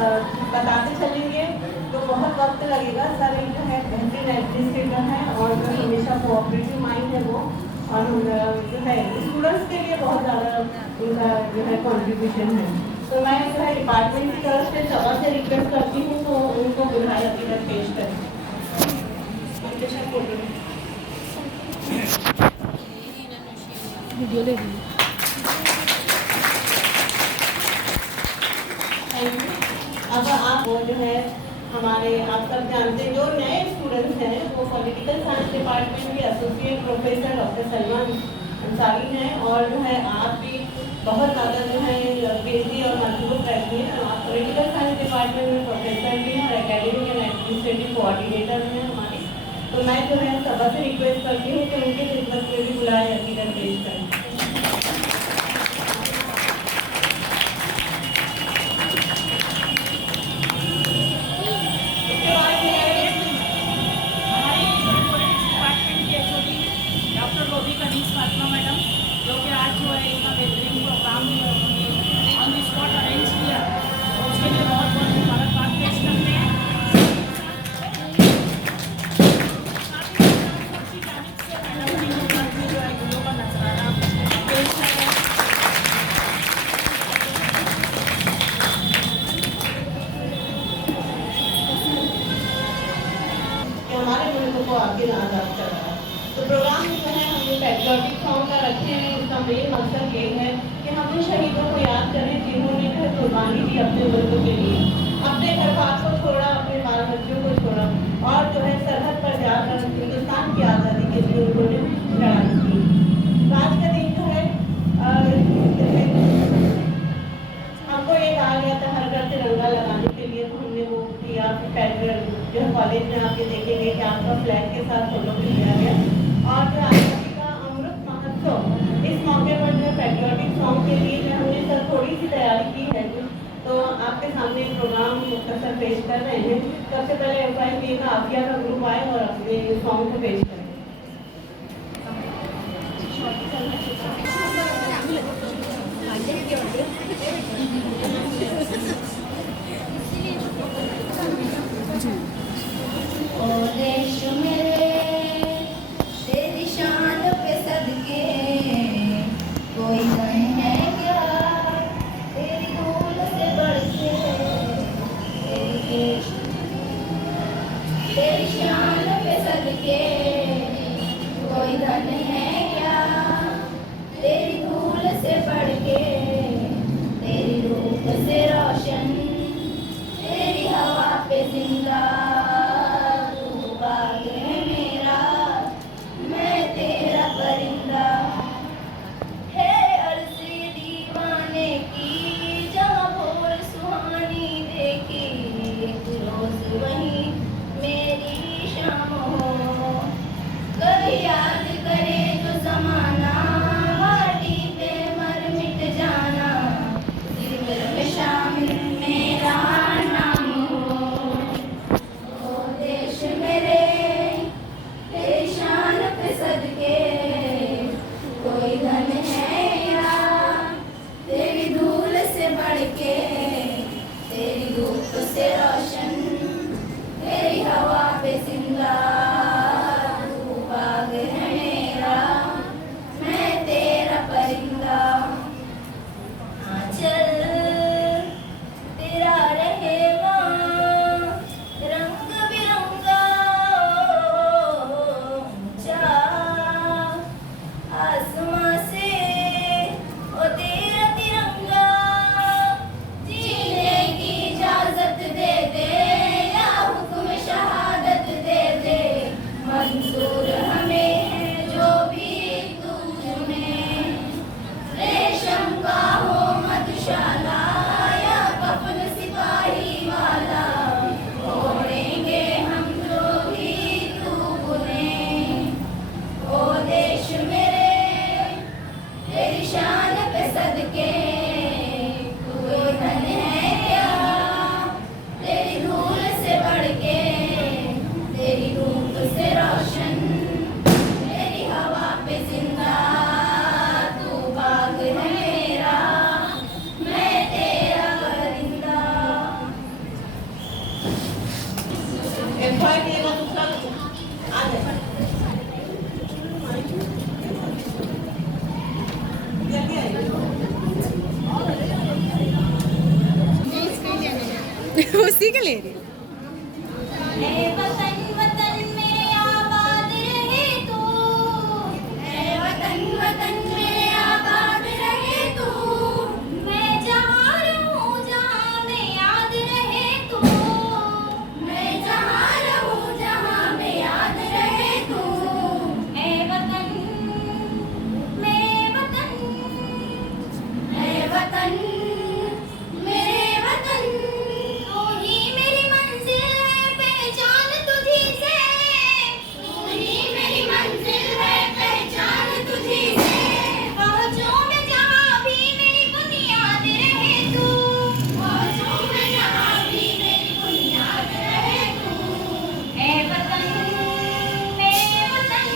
बताते चलेंगे तो बहुत वक्त लगेगा। सर एक जो है बेहतरीन एडमिनिस्ट्रेटर है और जो हमेशा कोऑपरेटिव माइंड है वो, और जो है स्टूडेंट्स के लिए बहुत ज़्यादा उनका जो है कॉन्ट्रीब्यूशन है। तो मैं जो है डिपार्टमेंट की तरफ से सभा से रिक्वेस्ट करती हूँ तो उनको बुलाए अभी तक पेश करें। वीडियो ले रही अब आप वो जो है हमारे आप सब जानते हैं जो नए स्टूडेंट्स हैं वो पॉलिटिकल साइंस डिपार्टमेंट के associate professor doctor Salman Ansari हैं, और जो है आप भी बहुत ज़्यादा जो है पीएचडी और मजबूत करती हैं। आप पॉलिटिकल साइंस डिपार्टमेंट में प्रोफेसर भी हैं और एकेडमिक एंड एडमिनिस्ट्रेटिव कोऑर्डिनेटर हैं हमारे। तो मैं जो है सभा से रिक्वेस्ट करती हूँ कि उनकी खिदमत में भी बुलाए हकीकत पेश करें। हमारे मुल्क को आगे आज़ाद कर रहा है। तो प्रोग्राम जो है हमने पैट्रियोटिक सॉन्ग का रखे हैं। इसका मेन मकसद ये है कि हम उन शहीदों को याद करें जिन्होंने जो है कुर्बानी दी अपने मुल्क के लिए, अपने घर बार को छोड़ा, अपने बाल बच्चों को छोड़ा और जो है सरहद पर जाकर हिंदुस्तान की आज़ादी के लिए उन्होंने लड़ाई की। आज का दिन जो है हमको ये कहा गया था हर घर तिरंगा लगाने के लिए, तो हमने वो किया। पैट्रियट जो है कॉलेज में आके देखेंगे कि आपका फ्लैग के साथ फोटो भी लिया गया। और जो आज़ादी का अमृत महोत्सव इस मौके पर जो है पैट्रियोटिक सॉन्ग के लिए जो हमने सर थोड़ी सी तैयारी की है, तो आपके सामने एक प्रोग्राम मुख्तसर पेश कर रहे हैं। सबसे पहले FIBA का आफिया का ग्रुप आए और अपने सॉन्ग को पेश करें। ओ देश मेरे तेरी शान पे सदके कोई नहीं है क्या तेरी धूल से बढ़ के, तेरी शान पे सदके कोई धन है क्या तेरी धूल से बढ़ के, तेरी रूप से रोशन तेरी हवा पे जिंदा तू बाग है मेरा मैं तेरा परिंदा है अर्ज़ी दीवाने की जहाँ भोर सुहानी देखी एक रोज वही मेरी शाम हो, कभी याद करे जो ज़माना माटी पे मर मिट जाना दिल में शामिल मेरा नाम हो। ओ देश मेरे तेरी शान पे सदके कोई धन है या तेरी धूल से बढ़ के, तेरी धूप से रोशन तेरी हवा पे जिंदा तू बाग है मेरा मैं तेरा परिंदा। चल तेरा रहेगा रंग बिरंगा ऊंचा आसमां से ओ तेरा तिरंगा जीने की इजाजत दे बैठिएगा दूसरा आ जाए जल्दी आइए उसी का ले रही हूँ। ऐ वतन वतन मेरे आबाद रहे तू, ऐ वतन वतन मेरे आबाद रहे तू, मैं जहाँ रहूँ जहाँ में याद रहे तू, मैं जहाँ रहूँ जहाँ में याद रहे तू, ऐ वतन मेरे वतन, ऐ वतन मेरे वतन, तू ही मेरी मंजिल है पहचान तुझी से, तू ही मेरी मंजिल है पहचान तुझी से, पहुँचूं मैं जहाँ भी मेरी बुनियाद रहे तू, पहुँचूं मैं जहाँ भी मेरी बुनियाद रहे तू, ऐ वतन मेरे वतन,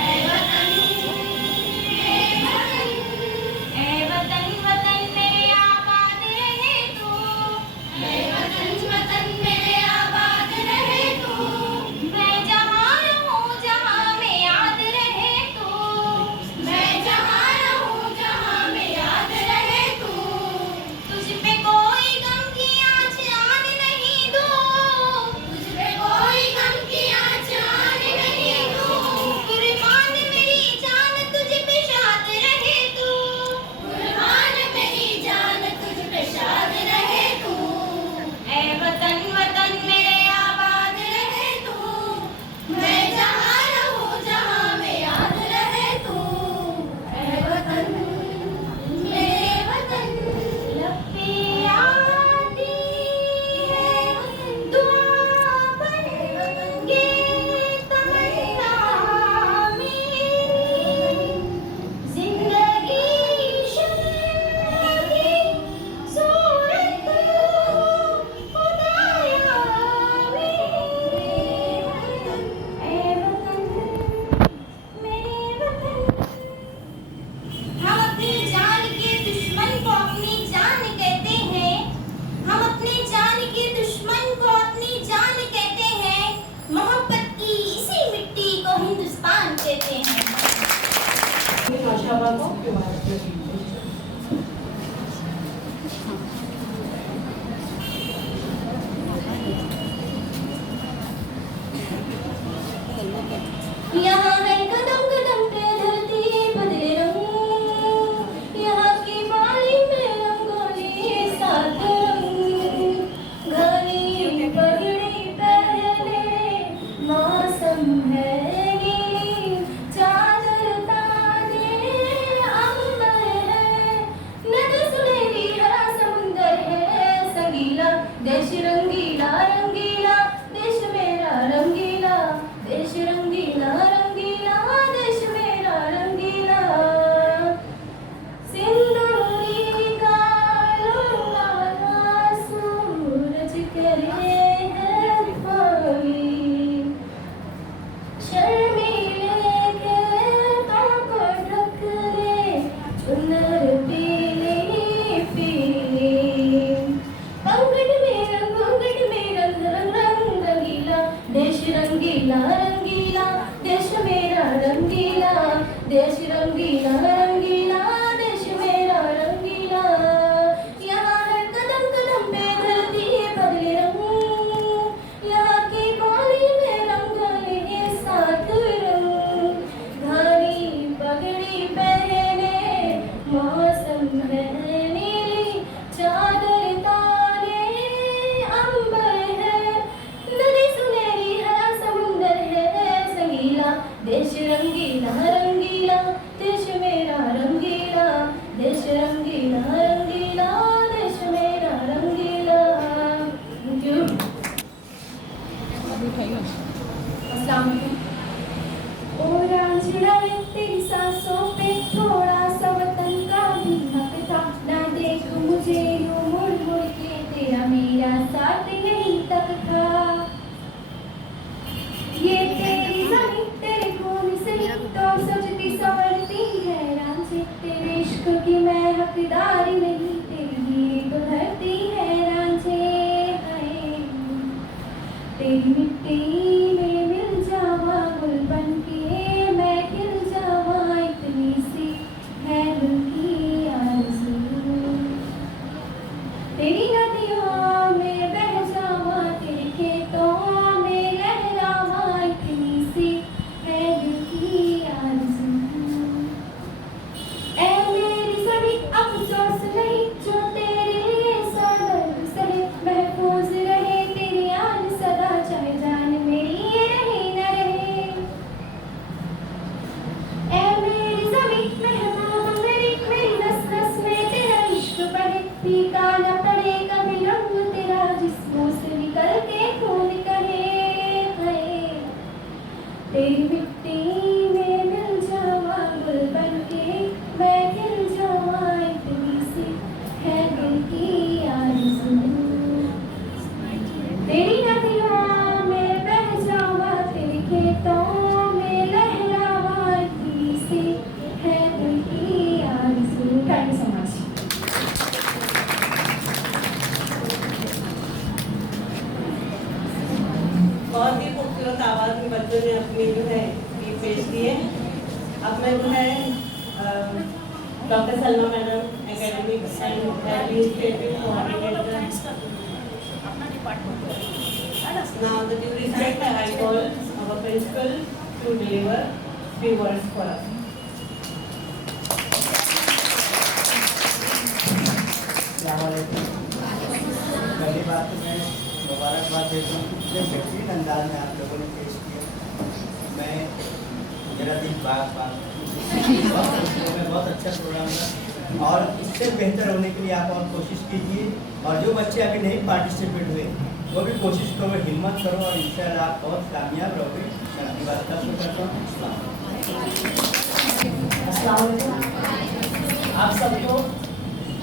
ऐ वतन मेरे वतन, ऐ वतन वतन मेरे आबाद रहे तू, ऐ वतन वतन मेरे आबाद रहे तू, मैं जहाँ रहूँ जहाँ में याद रहे तू, मैं जहाँ रहूँ जहाँ में याद रहे तू, तुझ पे कोई गम की आँच आने नहीं दूँ, तुझ पे कोई गम की आँच आने नहीं दूँ, कुर्बान मेरी जान तुझ पे शाद रहे तू, कुर्बान मेरी जान तुझ पे शाद रहे तू, ऐ वतन वतन मेरे आबाद रहे तू, मैं जहाँ रहूँ जहाँ में याद रहे तू, ऐ वतन मेरे वतन, लब पे आती है दुआ बन के तमन्ना मेरी, जिंदगी शम्म की सूरत खुदाया मेरे, ऐ वतन मेरे वतन, हम अपनी जान के दुश्मन को अपनी जान कहते हैं, हम अपनी जान के दुश्मन को अपनी जान कहते हैं, मोहब्बत की इसी मिट्टी को हिंदुस्तान कहते हैं। नौशाबा को यहाँ है कदम कदम पे धरती बदले रंग, यहाँ की बाली में रंगोली सात रंग, घड़ी पगड़ी पहने मौसम है नीली, चादर ताने अंबर है, नद सुनहरी हरा समुंदर है संगीला, देश रंगीला रंगीला, देश मेरा रंगीला, देश रंगीला रंगीला, देश मेरा रंगीला, सिंदूरी का लोलाना सूरज करे है पानी, शर्मीले के को ढक ले चुनर पीली पीली, पंगट में रंग रंग रंग रंगीला, देश रंगीला रंगीला, देश मेरा रंगीला, देश रंगीला रंगीला, देश मेरा रंगीला, यहाँ हर कदम कदम पे धरती बदले रंग, यहाँ की बाली में रंगोली सात रंग, घड़ी पगड़ी पहने मौसम है नीली, चादर ताने नदियों में बह जावा, तेरे खेतों में लहरावा, इतनी सी है दिल की आरज़ू। ऐ मेरी ज़मीं अफ़सोस नहीं, जो तेरे लिए सौ दर्द सहे, महफूज रहे तेरी आन सदा, चाहे जान मेरी ये रहे न रहे। ऐ मेरी ज़मीं महबूब मेरी नस नस में तेरा इश्क बहे, फीका न पड़े कभी रंग तेरा, जिस्मों से निकल के खून कहे। हाय तेरी मिट्टी में मिल जावा, गुल बन के मैं खिल जावा, इतनी सी है दिल की आरज़ू। तेरी नदियों में बह जावा, तेरे खेतों में लहरावा, इतनी सी है दिल की आरज़ू। Thank you so much. बहुत ही खूबसूरत आवाज़ में बच्चों ने अपनी जो है गीत पेश किए। अब मैं जो है doctor Salma madam academic and administrative coordinator, now the due respect I call our principal to deliver few words for us. पहली बात तो मैं मुबारकबाद देता हूँ, इतने बेहतरीन अंदाज में आप लोगों ने पेश किया। मैं मेरा दिल बात बहुत अच्छा प्रोग्राम था, और इससे बेहतर होने के लिए आप और कोशिश कीजिए, और जो बच्चे अभी नहीं पार्टिसिपेट हुए वो भी कोशिश करो, हिम्मत करो, और इंशाल्लाह आप बहुत कामयाब रहोगे। मैं अपनी बात का शुरू करता हूँ। अस्सलाम वालेकुम। आप सबको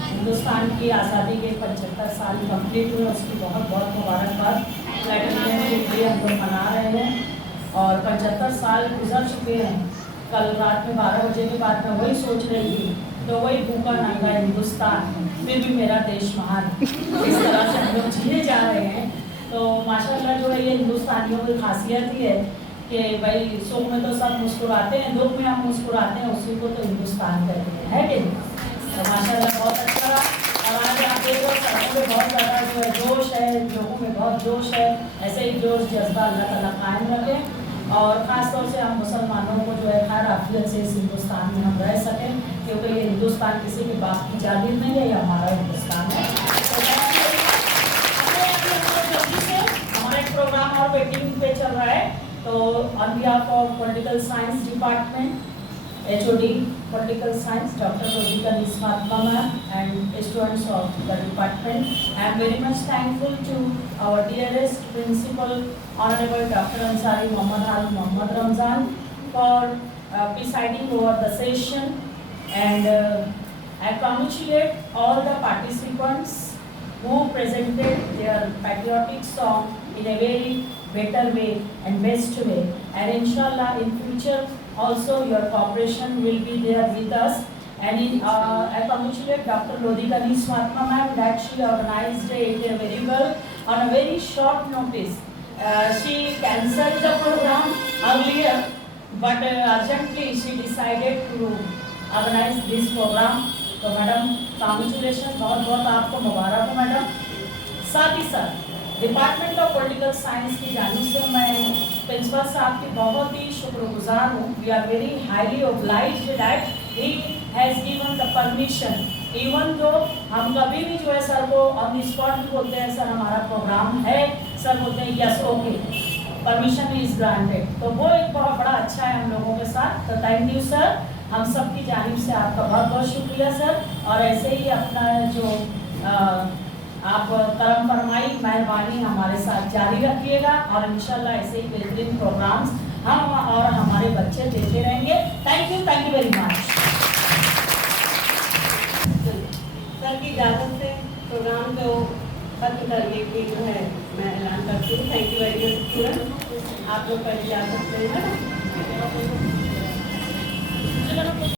हिंदुस्तान की आज़ादी के 75 साल कंप्लीट हुए, उसकी बहुत बहुत मुबारकबाद। प्लेटिनियम जुबली हम लोग मना रहे हैं और 75 साल गुजर चुके हैं। कल रात में 12 बजे के बाद मैं वही सोच रही थी, तो वही भूखा नंगा हिंदुस्तान, फिर भी मेरा देश महान, इस तरह से हम लोग जिए जा रहे हैं। तो माशाल्लाह जो है ये हिंदुस्तानियों की खासियत ही है कि भाई सुख में तो सब मुस्कुराते हैं, दुख में हम मुस्कुराते हैं, उसी को तो हिंदुस्तान कहते हैं, है कि नहीं? तो माशाल्लाह बहुत अच्छा रहा। और आज आप देख रहे हो सड़कों में बहुत ज़्यादा जो है जोश है, लोगों में बहुत जोश है। ऐसे ही जोश जज्बा अल्लाह ताला कायम रखें, और ख़ास तौर से हम मुसलमानों को जो है खैर आफियत से इस हिंदुस्तान में हम रह सकें, क्योंकि ये हिंदुस्तान किसी के बाप की जागीर नहीं है, ये हमारा हिंदुस्तान है। हमारा एक प्रोग्राम और वेटिंग पे चल रहा है, तो on behalf of political science department, HOD Political Science, Dr. Rodika Nismatma ma'am, and students of the department, I am very much thankful to our dearest principal, Honorable Dr. Ansari Muhammad Ramzan, for presiding over the session, and I congratulate all the participants who presented their patriotic song in a very better way and best way, and inshallah in future also your cooperation will be there with us. And I congratulate Dr. Rodika Nismatma ma'am that she organized it very well on a very short notice. She cancelled the program earlier, but urgently she decided to organize this program. तो madam congratulation, बहुत बहुत आपको मुबारक हो madam. साथ ही साथ department of political science की जानिब से मैं प्रिंसिपल साहब की बहुत ही शुक्रगुजार हूँ। We are very highly obliged that he has given the permission, even though हम कभी भी जो है सर को ऑन द स्पॉट भी बोलते हैं सर हमारा प्रोग्राम है, सर बोलते हैं yes okay permission is granted, तो वो एक बहुत बड़ा अच्छा है हम लोगों के साथ। तो थैंक यू सर, हम सब की जानिब से आपका बहुत बहुत शुक्रिया सर। और ऐसे ही अपना जो आप करम फरमाई मेहरबानी हमारे साथ जारी रखिएगा, और इंशाल्लाह ऐसे ही बेहतरीन प्रोग्राम्स हम और हमारे बच्चे देते रहेंगे। Thank you very much. Sir की इजाज़त से प्रोग्राम को खत्म करने की जो है मैं ऐलान करती हूँ। Thank you very much student, आप लोग पहले इजाज़त लें।